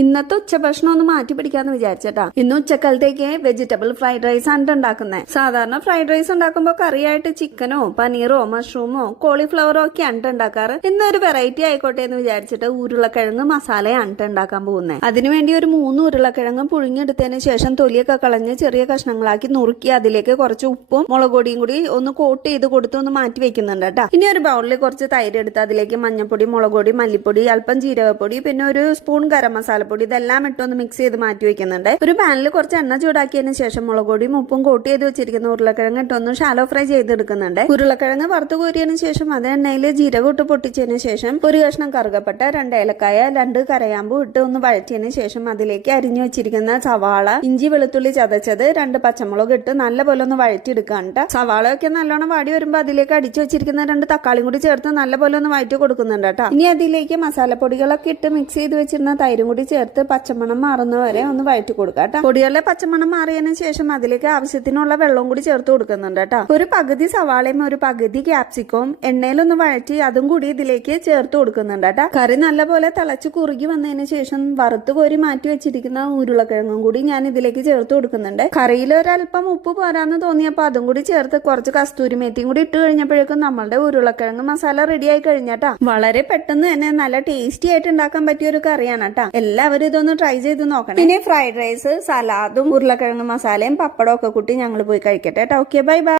ഇന്നത്തെ ഉച്ചഭക്ഷണം ഒന്ന് മാറ്റി പിടിക്കാന്ന് വിചാരിച്ചട്ടാ. ഇന്ന് ഉച്ചക്കാലത്തേക്ക് വെജിറ്റബിൾ ഫ്രൈഡ് റൈസ് ആണ് ഉണ്ടാക്കുന്നത്. സാധാരണ ഫ്രൈഡ് റൈസ് ഉണ്ടാക്കുമ്പോൾ കറിയായിട്ട് ചിക്കനോ പനീറോ മഷ്റൂമോ കോളിഫ്ലവറോ ഒക്കെ ആണ് ഉണ്ടാക്കാറ്. ഇന്നൊരു വെറൈറ്റി ആയിക്കോട്ടെ എന്ന് വിചാരിച്ചിട്ട് ഉരുളക്കിഴങ്ങ് മസാലയാണ് ഉണ്ടാക്കാൻ പോകുന്നത്. അതിനുവേണ്ടി ഒരു 3 ഉരുളക്കിഴങ്ങ് പുഴുങ്ങിയെടുത്തതിന് ശേഷം തൊലിയൊക്കെ കളഞ്ഞ് ചെറിയ കഷ്ണങ്ങളാക്കി നുറുക്കി അതിലേക്ക് കുറച്ച് ഉപ്പും മുളക് പൊടിയും കൂടി ഒന്ന് കോട്ട് ചെയ്ത് കൊടുത്ത് ഒന്ന് മാറ്റി വെക്കുന്നുണ്ട് കേട്ടോ. ഇനി ഒരു ബൗളിൽ കുറച്ച് തൈര് എടുത്ത് അതിലേക്ക് മഞ്ഞൾപ്പൊടി, മുളക് പൊടി, മല്ലിപ്പൊടി, അല്പം ജീരകപ്പൊടി, പിന്നെ ഒരു സ്പൂൺ ഗരം മസാലപ്പൊടി ഇതെല്ലാം ഇട്ടൊന്ന് മിക്സ് ചെയ്ത് മാറ്റി വെക്കുന്നുണ്ട്. ഒരു പാനിൽ കുറച്ച് എണ്ണ ചൂടാക്കിയതിന് ശേഷം മുളക് പൊടിയും ഉപ്പും കോട്ട് ചെയ്ത് വെച്ചിരിക്കുന്ന ഉരുളക്കിഴങ്ങ് ഇട്ടൊന്ന് ഷാലോ ഫ്രൈ ചെയ്തെടുക്കുന്നുണ്ട്. ഉരുളക്കിഴങ്ങ് വറുത്ത് കോരിയതിനു ശേഷം അത് എണ്ണയിൽ ജീരകം ഇട്ട് പൊട്ടിച്ചതിന് ശേഷം ഒരു കഷ്ണം കറുകപ്പട്ട, 2 ഏലക്കായ, 2 കരയാമ്പൂ ഇട്ട് ഒന്ന് വഴറ്റിയതിന് ശേഷം അതിലേക്ക് അരിഞ്ഞു വെച്ചിരിക്കുന്ന സവാള, ഇഞ്ചി വെളുത്തുള്ളി ചതച്ചത്, 2 പച്ചമുളക് ഇട്ട് നല്ലപോലെ ഒന്ന് വഴറ്റിയെടുക്കാണ്ട്. സവാളയൊക്കെ നല്ലോണം വാടി വരുമ്പോൾ അതിലേക്ക് അടിച്ചു വെച്ചിരിക്കുന്ന 2 തക്കാളിയും കൂടി ചേർത്ത് നല്ലപോലെ ഒന്ന് വഴറ്റി കൊടുക്കുന്നുണ്ട് കേട്ടോ. ഇനി അതിലേക്ക് മസാലപ്പൊടികളൊക്കെ ഇട്ട് മിക്സ് ചെയ്ത് വെച്ചിരുന്ന തൈരും കൂടി ചേർത്ത് പച്ചമണം മാറുന്നവരെ ഒന്ന് വഴറ്റി കൊടുക്കുക കേട്ടോ. പൊടികളുടെ പച്ചമണം മാറിയതിനു ശേഷം അതിലേക്ക് ആവശ്യത്തിനുള്ള വെള്ളവും കൂടി ചേർത്ത് കൊടുക്കുന്നുണ്ട് കേട്ടോ. ഒരു പകുതി സവാളയും ഒരു പകുതി ക്യാപ്സിക്കവും എണ്ണയിലൊന്ന് വഴറ്റി അതും കൂടി ഇതിലേക്ക് ചേർത്ത് കൊടുക്കുന്നുണ്ട് കേട്ടോ. കറി നല്ലപോലെ തിളച്ച് കുറുകി വന്നതിന് ശേഷം വറുത്ത് കോരി മാറ്റി വെച്ചിരിക്കുന്ന ഉരുളക്കിഴങ്ങും കൂടി ഞാൻ ഇതിലേക്ക് ചേർത്ത് കൊടുക്കുന്നുണ്ട്. കറിയിൽ ഒരല്പം ഉപ്പ് പോരാന്ന് തോന്നിയപ്പോൾ അതും കൂടി ചേർത്ത് കുറച്ച് കസ്തൂരി മേത്തിയും കൂടി ഇട്ട് കഴിഞ്ഞപ്പോഴേക്കും നമ്മളുടെ ഉരുളക്കിഴങ്ങ് മസാല റെഡി ആയി കഴിഞ്ഞാട്ടാ. വളരെ പെട്ടെന്ന് തന്നെ നല്ല ടേസ്റ്റി ആയിട്ട് ഉണ്ടാക്കാൻ പറ്റിയ ഒരു കറിയാണ് കേട്ടോ. എല്ലാവരും ഇതൊന്ന് ട്രൈ ചെയ്ത് നോക്കണം. പിന്നെ ഫ്രൈഡ് റൈസ്, സലാദും ഉരുളക്കിഴങ്ങ് മസാലയും പപ്പടവും ഒക്കെ കൂട്ടി ഞങ്ങൾ പോയി കഴിക്കട്ടെ കേട്ടോ. Okay, bye bye.